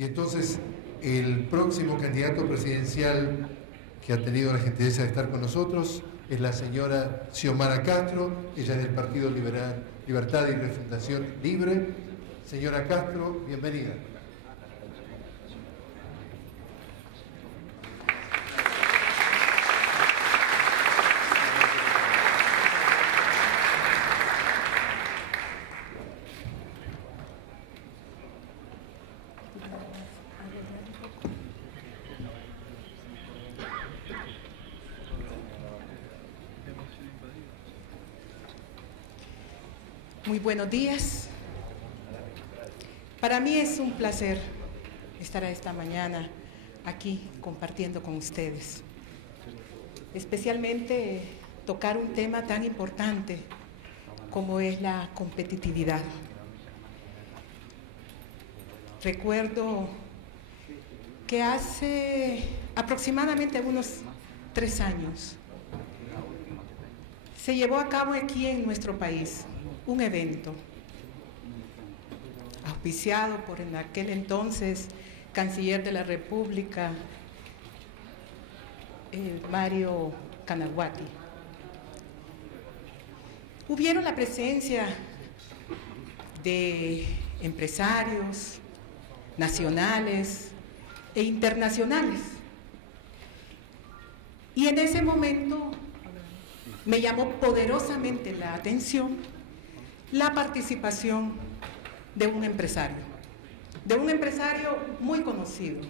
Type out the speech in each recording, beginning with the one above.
Y entonces el próximo candidato presidencial que ha tenido la gentileza de estar con nosotros es la señora Xiomara Castro. Ella es del Partido Libertad y Refundación Libre. Señora Castro, bienvenida. Muy buenos días. Para mí es un placer estar esta mañana aquí compartiendo con ustedes. Especialmente tocar un tema tan importante como es la competitividad. Recuerdo que hace aproximadamente unos 3 años se llevó a cabo aquí en nuestro país un evento auspiciado por en aquel entonces canciller de la República, Mario Canaguati. Hubieron la presencia de empresarios nacionales e internacionales. Y en ese momento me llamó poderosamente la atención la participación de un empresario muy conocido,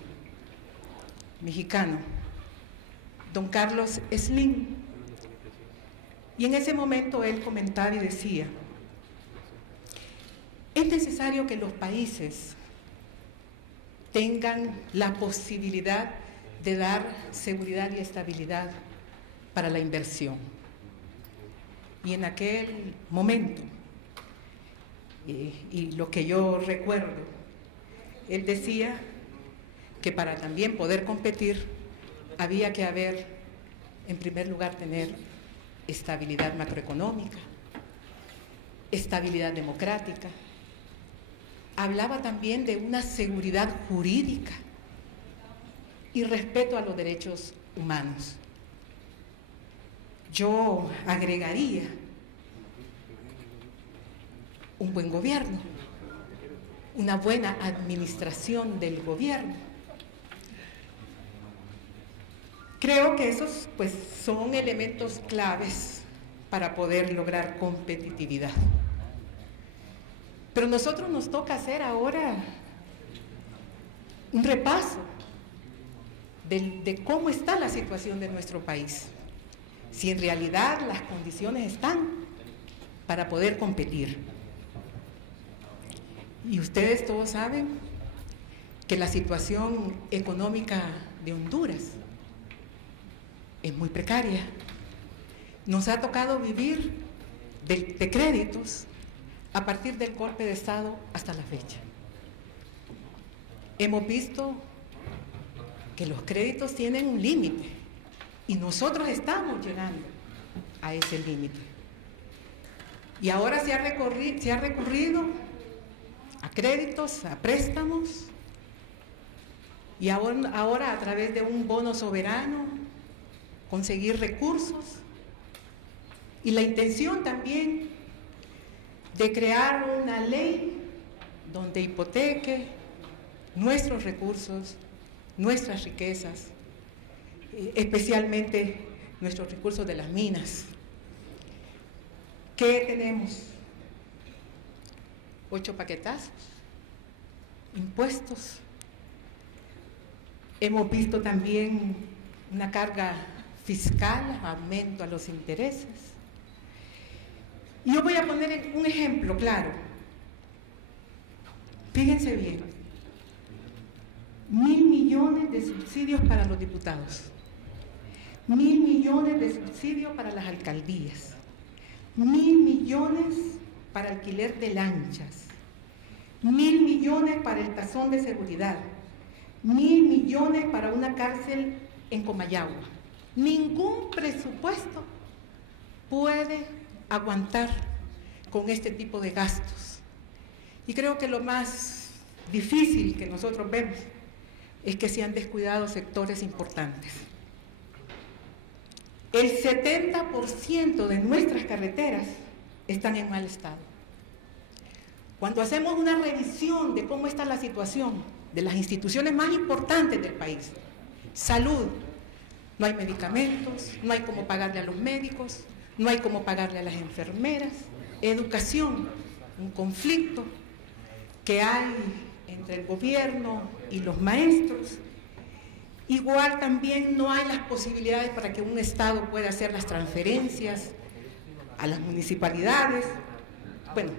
mexicano, don Carlos Slim. Y en ese momento él comentaba y decía: es necesario que los países tengan la posibilidad de dar seguridad y estabilidad para la inversión. Y en aquel momento, y lo que yo recuerdo, él decía que para también poder competir había que haber, en primer lugar, tener estabilidad macroeconómica, estabilidad democrática. Hablaba también de una seguridad jurídica y respeto a los derechos humanos. Yo agregaría un buen gobierno, una buena administración del gobierno. Creo que esos son elementos claves para poder lograr competitividad. Pero a nosotros nos toca hacer ahora un repaso de cómo está la situación de nuestro país, si en realidad las condiciones están para poder competir. Y ustedes todos saben que la situación económica de Honduras es muy precaria. Nos ha tocado vivir de créditos a partir del golpe de Estado hasta la fecha. Hemos visto que los créditos tienen un límite y nosotros estamos llegando a ese límite. Y ahora se ha recurrido a créditos, a préstamos, y ahora a través de un bono soberano conseguir recursos, y la intención también de crear una ley donde hipoteque nuestros recursos, nuestras riquezas, especialmente nuestros recursos de las minas. ¿Qué tenemos? 8 paquetazos, impuestos. Hemos visto también una carga fiscal, aumento a los intereses. Y yo voy a poner un ejemplo claro. Fíjense bien, 1.000 millones de subsidios para los diputados, 1.000 millones de subsidios para las alcaldías, 1.000 millones para alquiler de lanchas, 1.000 millones para el tazón de seguridad, 1.000 millones para una cárcel en Comayagua. Ningún presupuesto puede aguantar con este tipo de gastos. Y creo que lo más difícil que nosotros vemos es que se han descuidado sectores importantes. El 70% de nuestras carreteras están en mal estado. Cuando hacemos una revisión de cómo está la situación de las instituciones más importantes del país, salud, no hay medicamentos, no hay cómo pagarle a los médicos, no hay cómo pagarle a las enfermeras, educación, un conflicto que hay entre el gobierno y los maestros. Igual también no hay las posibilidades para que un Estado pueda hacer las transferencias a las municipalidades. Bueno,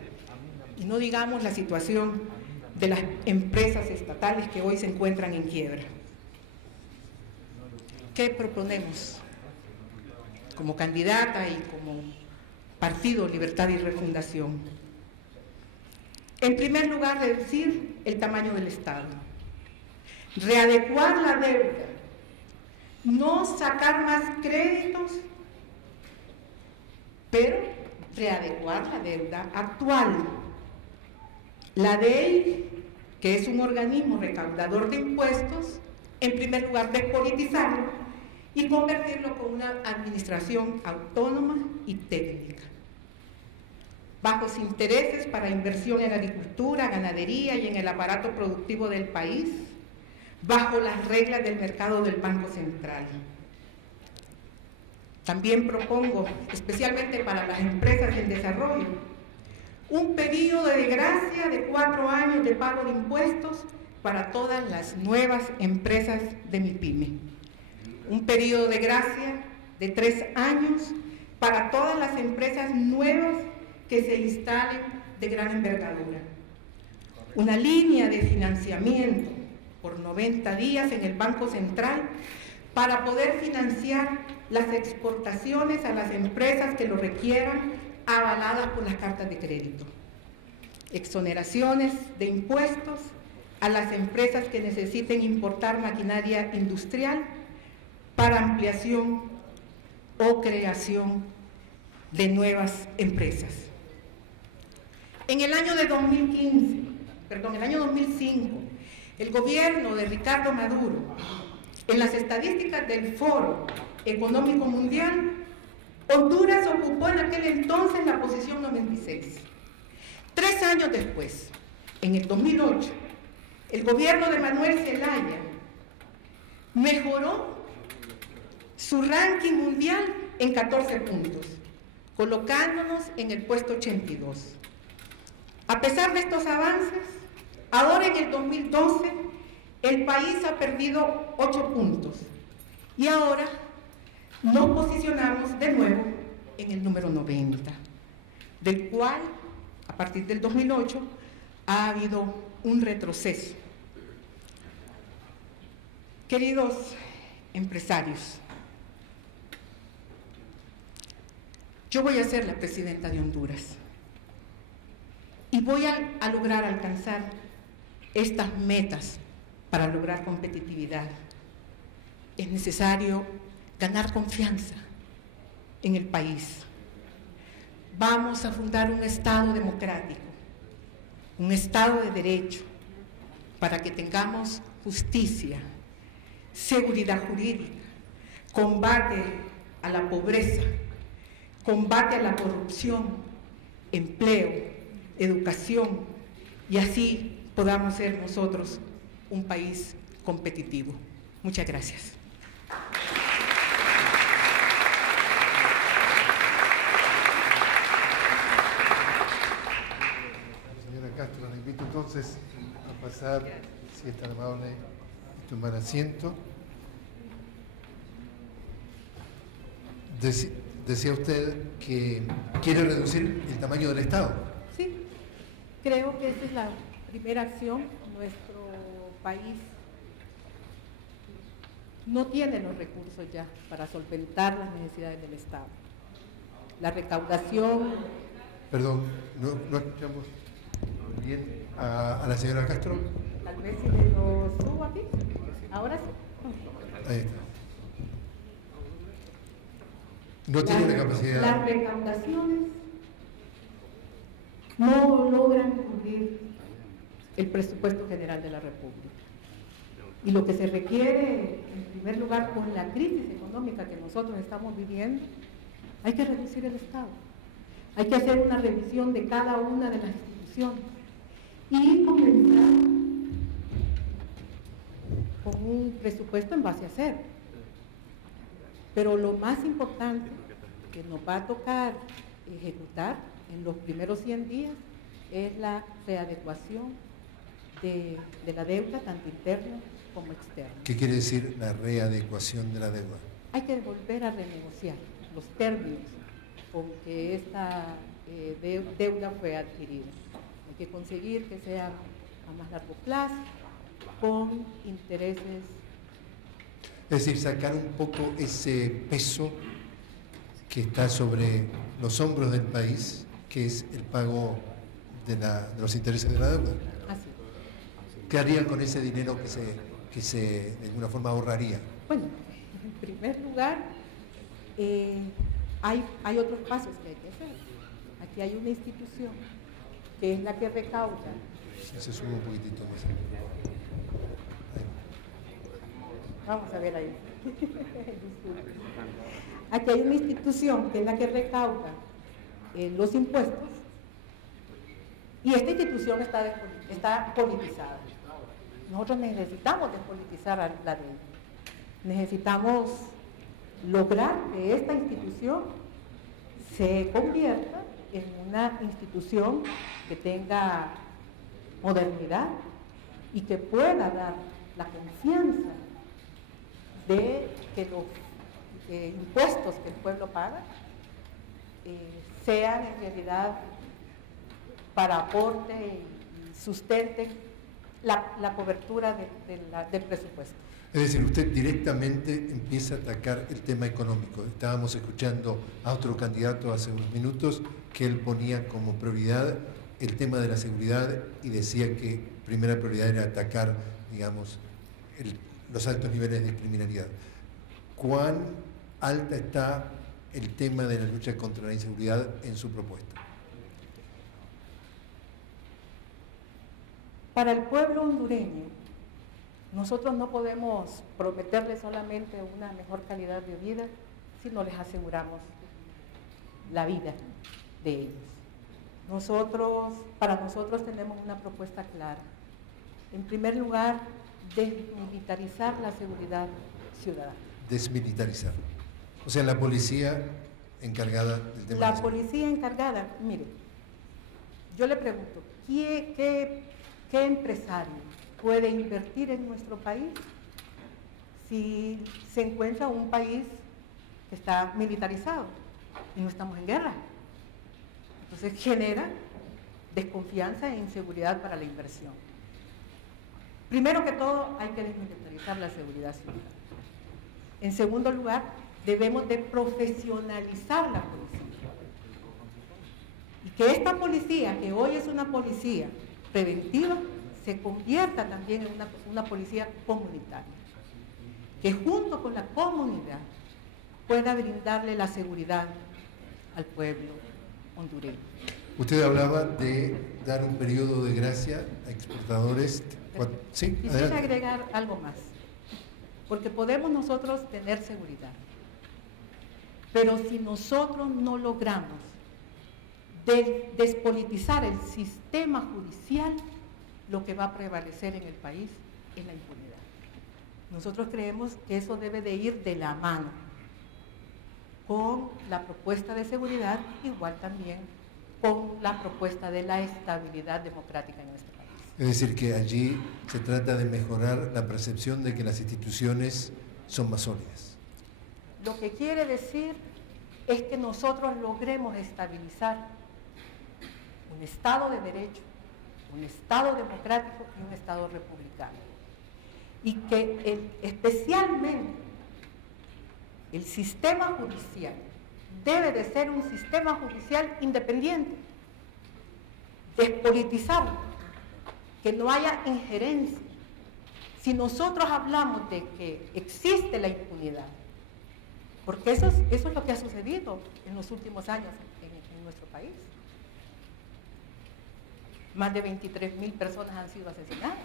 y no digamos la situación de las empresas estatales que hoy se encuentran en quiebra. ¿Qué proponemos como candidata y como Partido Libertad y Refundación? En primer lugar, reducir el tamaño del Estado, readecuar la deuda, no sacar más créditos, pero readecuar la deuda actual. La DEI, que es un organismo recaudador de impuestos, en primer lugar despolitizarlo y convertirlo con una administración autónoma y técnica. Bajos intereses para inversión en agricultura, ganadería y en el aparato productivo del país, bajo las reglas del mercado del Banco Central. También propongo, especialmente para las empresas en desarrollo, un periodo de gracia de 4 años de pago de impuestos para todas las nuevas empresas de MIPYME. Un periodo de gracia de 3 años para todas las empresas nuevas que se instalen de gran envergadura. Una línea de financiamiento por 90 días en el Banco Central para poder financiar las exportaciones a las empresas que lo requieran, avaladas por las cartas de crédito. Exoneraciones de impuestos a las empresas que necesiten importar maquinaria industrial para ampliación o creación de nuevas empresas. En el año 2005, el gobierno de Ricardo Maduro, en las estadísticas del Foro Económico Mundial, Honduras ocupó en aquel entonces la posición 96. 3 años después, en el 2008, el gobierno de Manuel Zelaya mejoró su ranking mundial en 14 puntos, colocándonos en el puesto 82. A pesar de estos avances, ahora en el 2012, el país ha perdido 8 puntos y ahora nos posicionamos de nuevo en el número 90, del cual, a partir del 2008, ha habido un retroceso. Queridos empresarios, yo voy a ser la presidenta de Honduras y voy a lograr alcanzar estas metas. Para lograr competitividad es necesario ganar confianza en el país. Vamos a fundar un Estado democrático, un Estado de derecho, para que tengamos justicia, seguridad jurídica, combate a la pobreza, combate a la corrupción, empleo, educación, y así podamos ser nosotros un país competitivo. Muchas gracias. Señora Castro, la invito entonces a pasar, si es tan amable, a tomar asiento. Decía usted que quiere reducir el tamaño del Estado. Sí, creo que esa es la primera acción. Nuestro país no tiene los recursos ya para solventar las necesidades del Estado. La recaudación... Perdón, no escuchamos bien a la señora Castro. Tal vez si me lo subo aquí. Ahora sí. Ahí está. No tiene la capacidad. Las recaudaciones no logran cubrir el presupuesto general de la República. Y lo que se requiere, en primer lugar, con la crisis económica que nosotros estamos viviendo, hay que reducir el Estado. Hay que hacer una revisión de cada una de las instituciones y comenzar con un presupuesto en base a cero. Pero lo más importante que nos va a tocar ejecutar en los primeros 100 días es la readecuación de la deuda, tanto interna como externa. ¿Qué quiere decir la readecuación de la deuda? Hay que volver a renegociar los términos con que esta deuda fue adquirida. Hay que conseguir que sea a más largo plazo, con intereses. Es decir, sacar un poco ese peso que está sobre los hombros del país, que es el pago de los intereses de la deuda. Así. ¿Qué harían con ese dinero que se de alguna forma ahorraría? Bueno, en primer lugar, hay otros pasos que hay que hacer. Aquí hay una institución que es la que recauda. Se sube un poquitito más. Vamos a ver ahí. Aquí hay una institución que es la que recauda los impuestos y esta institución está politizada. Nosotros necesitamos despolitizar la deuda. Necesitamos lograr que esta institución se convierta en una institución que tenga modernidad y que pueda dar la confianza de que los impuestos que el pueblo paga sean en realidad para aporte y sustenten la cobertura del presupuesto. Es decir, usted directamente empieza a atacar el tema económico. Estábamos escuchando a otro candidato hace unos minutos que él ponía como prioridad el tema de la seguridad y decía que primera prioridad era atacar, digamos, los altos niveles de criminalidad. ¿Cuán alta está el tema de la lucha contra la inseguridad en su propuesta? Para el pueblo hondureño, nosotros no podemos prometerles solamente una mejor calidad de vida si no les aseguramos la vida de ellos. Para nosotros tenemos una propuesta clara. En primer lugar, desmilitarizar la seguridad ciudadana. Desmilitarizar. O sea, la policía encargada del tema. La policía encargada, mire, yo le pregunto, ¿qué empresario puede invertir en nuestro país si se encuentra un país que está militarizado y no estamos en guerra? Entonces genera desconfianza e inseguridad para la inversión. Primero que todo, hay que desmilitarizar la seguridad ciudadana. En segundo lugar, debemos de profesionalizar la policía. Y que esta policía, que hoy es una policía preventiva, se convierta también en una policía comunitaria, que junto con la comunidad pueda brindarle la seguridad al pueblo hondureño. Usted hablaba de dar un periodo de gracia a exportadores. ¿Sí? Quisiera agregar algo más, porque podemos nosotros tener seguridad, pero si nosotros no logramos despolitizar el sistema judicial, lo que va a prevalecer en el país es la impunidad. Nosotros creemos que eso debe de ir de la mano con la propuesta de seguridad, igual también con la propuesta de la estabilidad democrática en nuestro país. Es decir, que allí se trata de mejorar la percepción de que las instituciones son más sólidas. Lo que quiere decir es que nosotros logremos estabilizar un Estado de Derecho, un Estado democrático y un Estado republicano. Y que especialmente el sistema judicial debe de ser un sistema judicial independiente, despolitizado, que no haya injerencia. Si nosotros hablamos de que existe la impunidad, porque eso es lo que ha sucedido en los últimos años en nuestro país. más de 23.000 personas han sido asesinadas.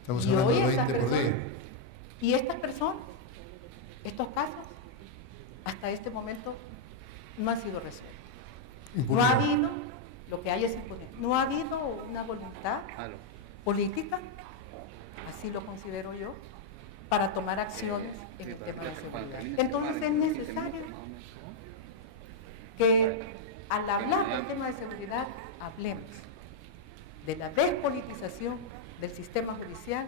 Estamos hablando de 20 por día. Y estas personas, estos casos, hasta este momento no han sido resueltos. No ha habido, lo que hay es impunidad. No ha habido una voluntad política, así lo considero yo, para tomar acciones en el tema de seguridad. Entonces es necesario que al hablar del tema de seguridad hablemos de la despolitización del sistema judicial,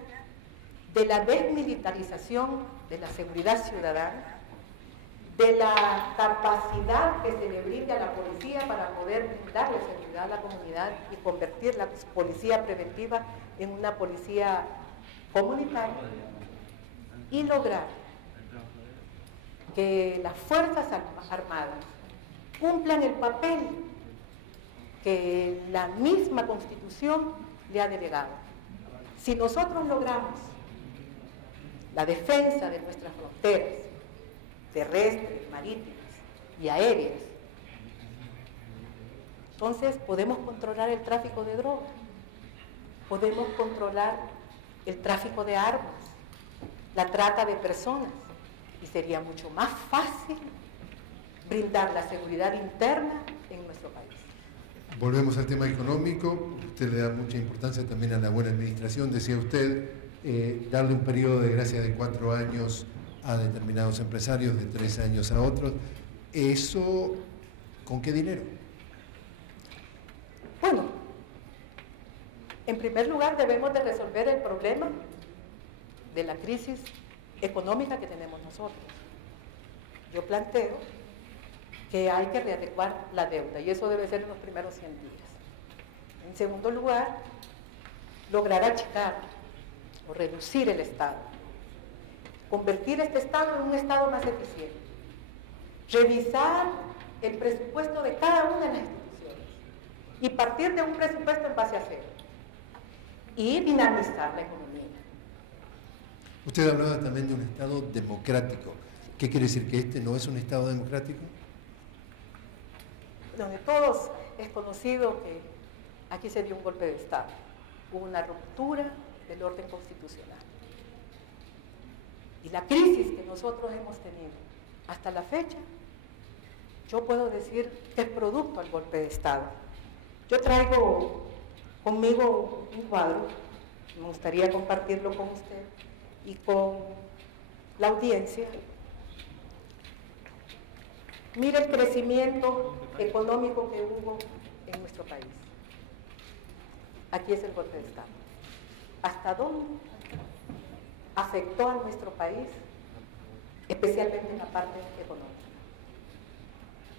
de la desmilitarización de la seguridad ciudadana, de la capacidad que se le brinde a la policía para poder brindarle seguridad a la comunidad y convertir la policía preventiva en una policía comunitaria y lograr que las Fuerzas Armadas cumplan el papel que la misma Constitución le ha delegado. Si nosotros logramos la defensa de nuestras fronteras, terrestres, marítimas y aéreas, entonces podemos controlar el tráfico de drogas, podemos controlar el tráfico de armas, la trata de personas, y sería mucho más fácil brindar la seguridad interna en nuestro país. Volvemos al tema económico. Usted le da mucha importancia también a la buena administración, decía usted, darle un periodo de gracia de 4 años a determinados empresarios, de 3 años a otros. ¿Eso con qué dinero? Bueno, en primer lugar debemos de resolver el problema de la crisis económica que tenemos nosotros. Yo planteo que hay que readecuar la deuda y eso debe ser en los primeros 100 días. En segundo lugar, lograr achicar o reducir el Estado, convertir este Estado en un Estado más eficiente, revisar el presupuesto de cada una de las instituciones y partir de un presupuesto en base a cero y dinamizar la economía. Usted hablaba también de un Estado democrático. ¿Qué quiere decir? ¿Que este no es un Estado democrático? Donde todos es conocido que aquí se dio un golpe de Estado, hubo una ruptura del orden constitucional. Y la crisis que nosotros hemos tenido hasta la fecha, yo puedo decir que es producto del golpe de Estado. Yo traigo conmigo un cuadro, me gustaría compartirlo con usted y con la audiencia. Mire el crecimiento económico que hubo en nuestro país. Aquí es el golpe de Estado. ¿Hasta dónde afectó a nuestro país, especialmente en la parte económica?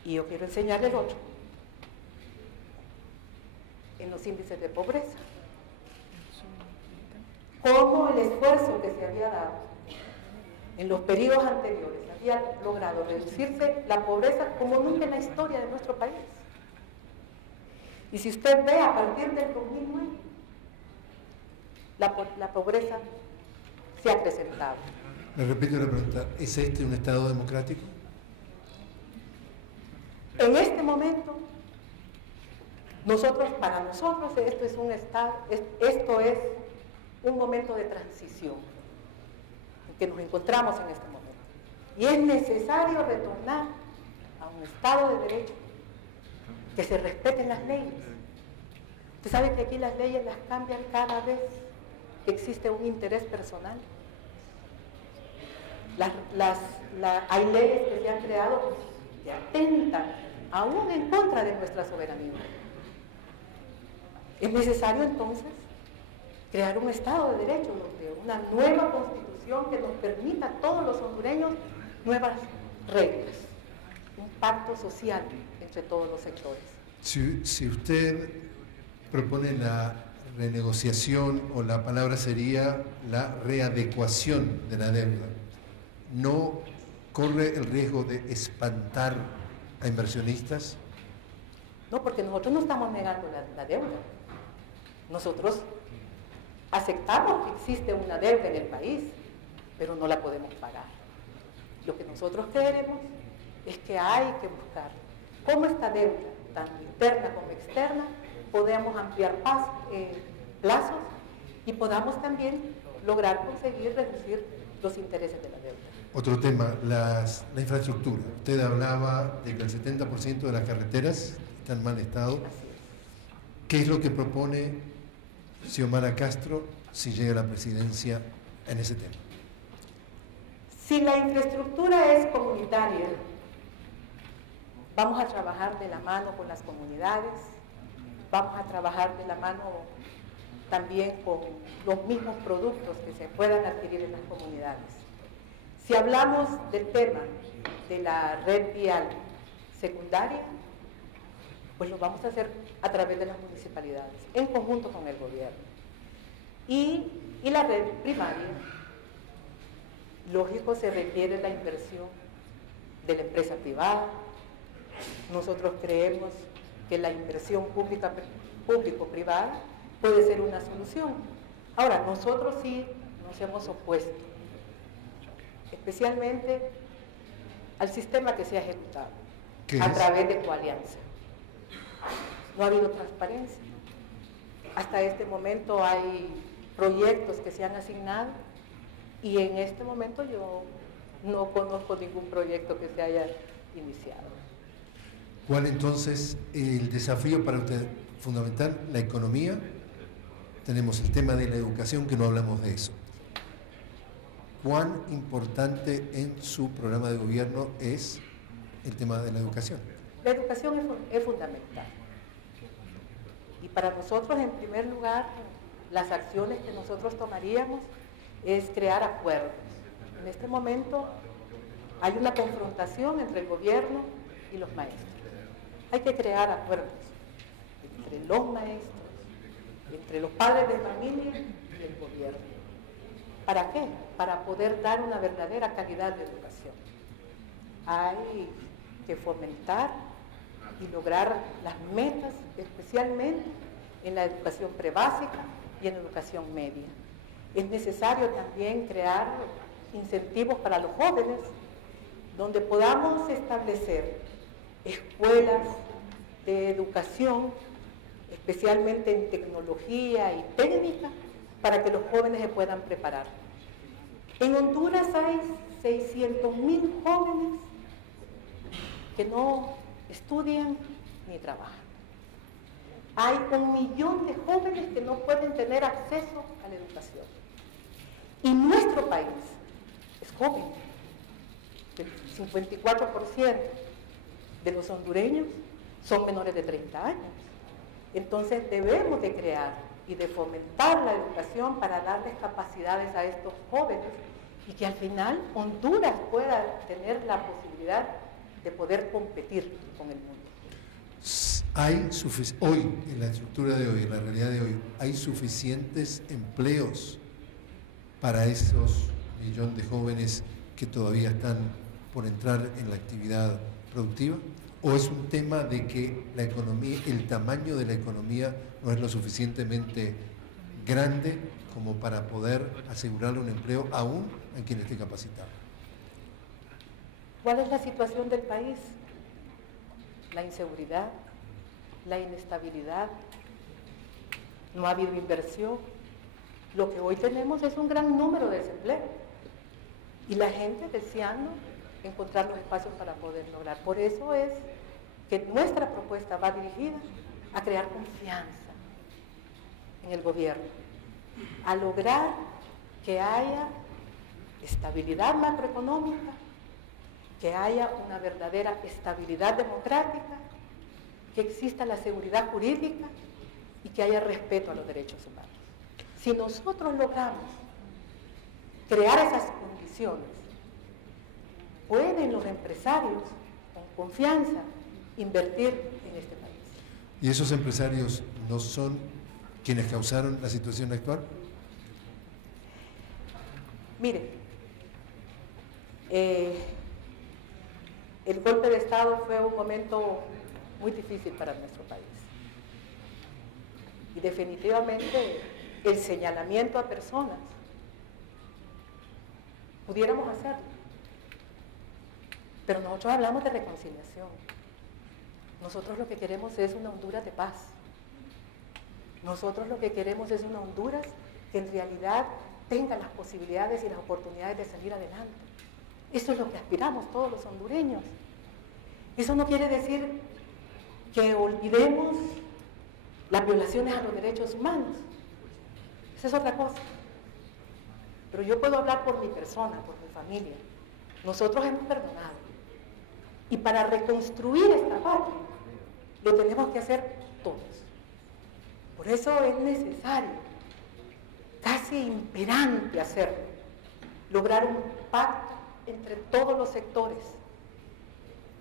Y yo quiero enseñarle el otro. En los índices de pobreza. Cómo el esfuerzo que se había dado en los periodos anteriores había logrado reducirse la pobreza como nunca en la historia de nuestro país. Y si usted ve a partir del 2009, la pobreza se ha acrecentado. Le repito la pregunta, ¿es este un Estado democrático? En este momento, para nosotros esto es un momento de transición en que nos encontramos en este momento. Y es necesario retornar a un Estado de Derecho, que se respeten las leyes. Usted sabe que aquí las leyes las cambian cada vez que existe un interés personal. Hay leyes que se han creado que atentan aún en contra de nuestra soberanía. Es necesario entonces crear un Estado de Derecho, una nueva Constitución que nos permita a todos los hondureños nuevas reglas, un pacto social entre todos los sectores. Si usted propone la renegociación, o la palabra sería la readecuación de la deuda, ¿no corre el riesgo de espantar a inversionistas? No, porque nosotros no estamos negando la deuda. Nosotros aceptamos que existe una deuda en el país, pero no la podemos pagar. Lo que nosotros queremos es que hay que buscar cómo esta deuda, tanto interna como externa, podamos ampliar plazos y podamos también lograr conseguir reducir los intereses de la deuda. Otro tema, la infraestructura. Usted hablaba de que el 70% de las carreteras están en mal estado. ¿Qué es lo que propone Xiomara Castro si llega a la presidencia en ese tema? Si la infraestructura es comunitaria, vamos a trabajar de la mano con las comunidades, vamos a trabajar de la mano también con los mismos productos que se puedan adquirir en las comunidades. Si hablamos del tema de la red vial secundaria, pues lo vamos a hacer a través de las municipalidades, en conjunto con el gobierno. Y la red primaria, lógico, se requiere la inversión de la empresa privada. Nosotros creemos que la inversión público-privada puede ser una solución. Ahora, nosotros sí nos hemos opuesto, especialmente al sistema que se ha ejecutado a través de Coalianza. No ha habido transparencia. Hasta este momento hay proyectos que se han asignado y en este momento yo no conozco ningún proyecto que se haya iniciado. ¿Cuál entonces el desafío para usted? Fundamental, la economía. Tenemos el tema de la educación, que no hablamos de eso. ¿Cuán importante en su programa de gobierno es el tema de la educación? La educación es fundamental. Y para nosotros, en primer lugar, las acciones que nosotros tomaríamos es crear acuerdos. En este momento hay una confrontación entre el gobierno y los maestros. Hay que crear acuerdos entre los maestros, entre los padres de familia y el gobierno. ¿Para qué? Para poder dar una verdadera calidad de educación. Hay que fomentar y lograr las metas, especialmente en la educación prebásica y en la educación media. Es necesario también crear incentivos para los jóvenes, donde podamos establecer escuelas de educación, especialmente en tecnología y técnica, para que los jóvenes se puedan preparar. En Honduras hay 600,000 jóvenes que no estudian ni trabajan. Hay 1,000,000 de jóvenes que no pueden tener acceso a la educación. Y nuestro país es joven. El 54% de los hondureños son menores de 30 años. Entonces debemos de crear y de fomentar la educación para darles capacidades a estos jóvenes y que al final Honduras pueda tener la posibilidad de poder competir con el mundo. Hoy, en la estructura de hoy, en la realidad de hoy, ¿hay suficientes empleos para esos 1,000,000 de jóvenes que todavía están por entrar en la actividad productiva? ¿O es un tema de que la economía, el tamaño de la economía no es lo suficientemente grande como para poder asegurarle un empleo aún a quien esté capacitado? ¿Cuál es la situación del país? La inseguridad, la inestabilidad, no ha habido inversión. Lo que hoy tenemos es un gran número de desempleo y la gente deseando encontrar los espacios para poder lograr. Por eso es que nuestra propuesta va dirigida a crear confianza en el gobierno, a lograr que haya estabilidad macroeconómica, que haya una verdadera estabilidad democrática, que exista la seguridad jurídica y que haya respeto a los derechos humanos. Si nosotros logramos crear esas condiciones, pueden los empresarios con confianza invertir en este país. ¿Y esos empresarios no son quienes causaron la situación actual? Mire, el golpe de Estado fue un momento muy difícil para nuestro país. Y definitivamente el señalamiento a personas, pudiéramos hacerlo. Pero nosotros hablamos de reconciliación. Nosotros lo que queremos es una Honduras de paz. Nosotros lo que queremos es una Honduras que en realidad tenga las posibilidades y las oportunidades de salir adelante. Eso es lo que aspiramos todos los hondureños. Eso no quiere decir que olvidemos las violaciones a los derechos humanos. Esa es otra cosa. Pero yo puedo hablar por mi persona, por mi familia. Nosotros hemos perdonado. Y para reconstruir esta patria, lo tenemos que hacer todos. Por eso es necesario, casi imperante hacerlo, lograr un pacto entre todos los sectores,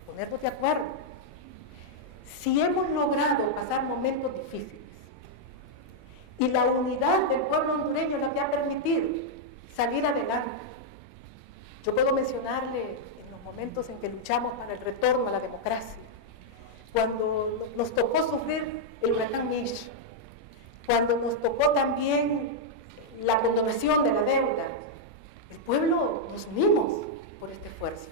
ponernos de acuerdo. Si hemos logrado pasar momentos difíciles y la unidad del pueblo hondureño es la que ha permitido salir adelante, yo puedo mencionarle en los momentos en que luchamos para el retorno a la democracia, cuando nos tocó sufrir el huracán Mitch, cuando nos tocó también la condonación de la deuda, el pueblo nos unimos por este esfuerzo.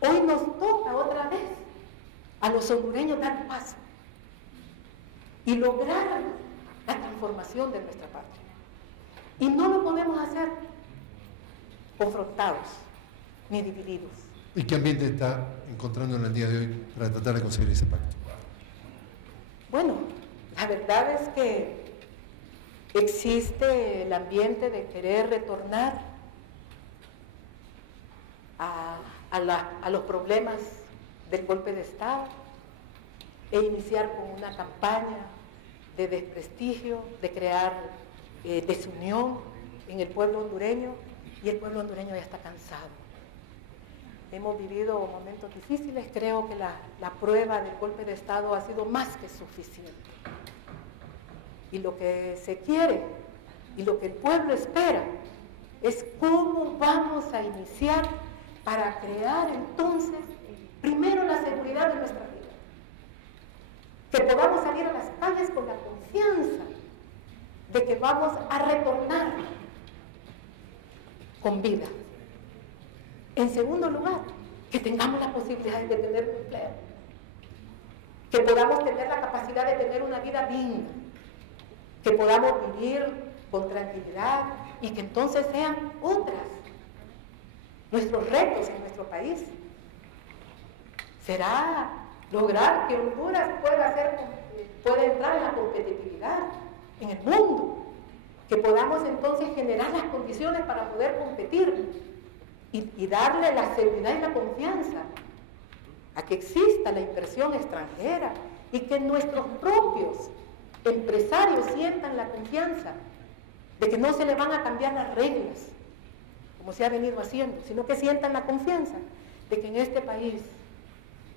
Hoy nos toca otra vez a los hondureños dar paso y lograr la transformación de nuestra patria. Y no lo podemos hacer confrontados ni divididos. ¿Y qué ambiente está encontrando en el día de hoy para tratar de conseguir ese pacto? Bueno, la verdad es que existe el ambiente de querer retornar a los problemas del golpe de Estado e iniciar con una campaña de desprestigio, de crear desunión en el pueblo hondureño, y el pueblo hondureño ya está cansado. Hemos vivido momentos difíciles, creo que la prueba del golpe de Estado ha sido más que suficiente. Y lo que se quiere y lo que el pueblo espera es cómo vamos a iniciar para crear entonces primero la seguridad de nuestra vida. Que podamos salir a las calles con la confianza de que vamos a retornar con vida. En segundo lugar, que tengamos la posibilidad de tener un empleo. Que podamos tener la capacidad de tener una vida digna. Que podamos vivir con tranquilidad y que entonces sean otras nuestros retos en nuestro país. Será lograr que Honduras pueda entrar en la competitividad en el mundo, que podamos entonces generar las condiciones para poder competir y darle la seguridad y la confianza a que exista la inversión extranjera y que nuestros propios empresarios sientan la confianza de que no se le van a cambiar las reglas como se ha venido haciendo, sino que sientan la confianza de que en este país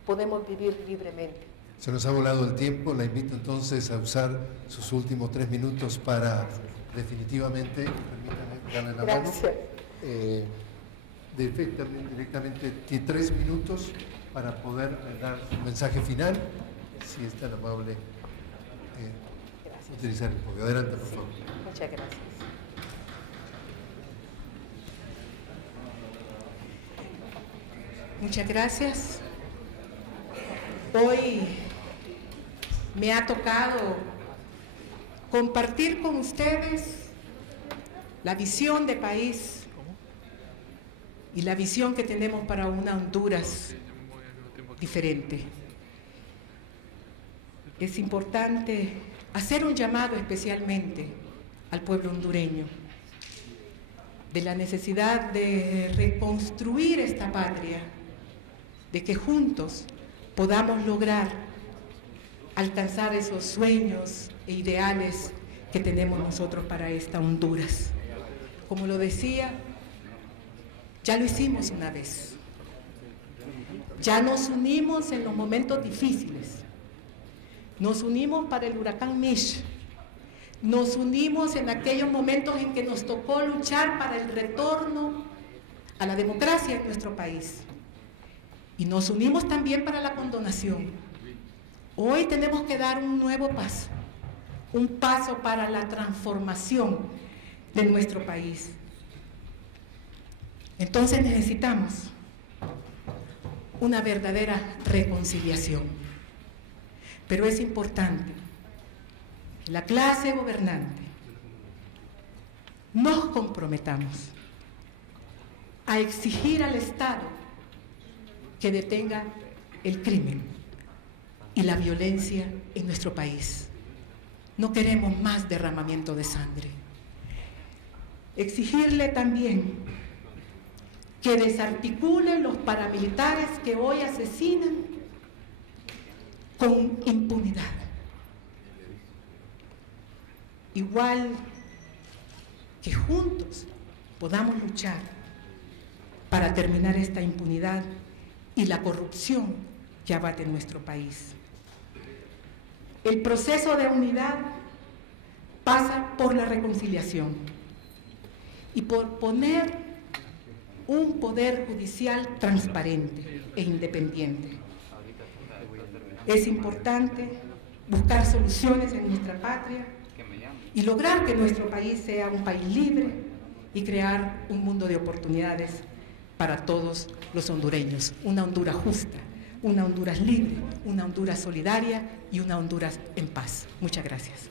podemos vivir libremente. Se nos ha volado el tiempo, la invito entonces a usar sus últimos 3 minutos para definitivamente, permítame darle la Gracias. Mano, directamente 3 minutos para poder dar su mensaje final, si es tan amable utilizar el podio. Adelante, por favor. Muchas gracias. Muchas gracias. Hoy me ha tocado compartir con ustedes la visión de país y la visión que tenemos para una Honduras diferente. Es importante hacer un llamado especialmente al pueblo hondureño de la necesidad de reconstruir esta patria, de que juntos podamos lograr alcanzar esos sueños e ideales que tenemos nosotros para esta Honduras. Como lo decía, ya lo hicimos una vez. Ya nos unimos en los momentos difíciles. Nos unimos para el huracán Mitch. Nos unimos en aquellos momentos en que nos tocó luchar para el retorno a la democracia en nuestro país. Y nos unimos también para la condonación. Hoy tenemos que dar un nuevo paso, un paso para la transformación de nuestro país. Entonces necesitamos una verdadera reconciliación. Pero es importante la clase gobernante, nos comprometamos a exigir al Estado que detenga el crimen y la violencia en nuestro país. No queremos más derramamiento de sangre. Exigirle también que desarticulen los paramilitares que hoy asesinan con impunidad. Igual que juntos podamos luchar para terminar esta impunidad y la corrupción que abate nuestro país. El proceso de unidad pasa por la reconciliación y por poner un poder judicial transparente e independiente. Es importante buscar soluciones en nuestra patria y lograr que nuestro país sea un país libre y crear un mundo de oportunidades para todos los hondureños. Una Honduras justa, una Honduras libre, una Honduras solidaria y una Honduras en paz. Muchas gracias.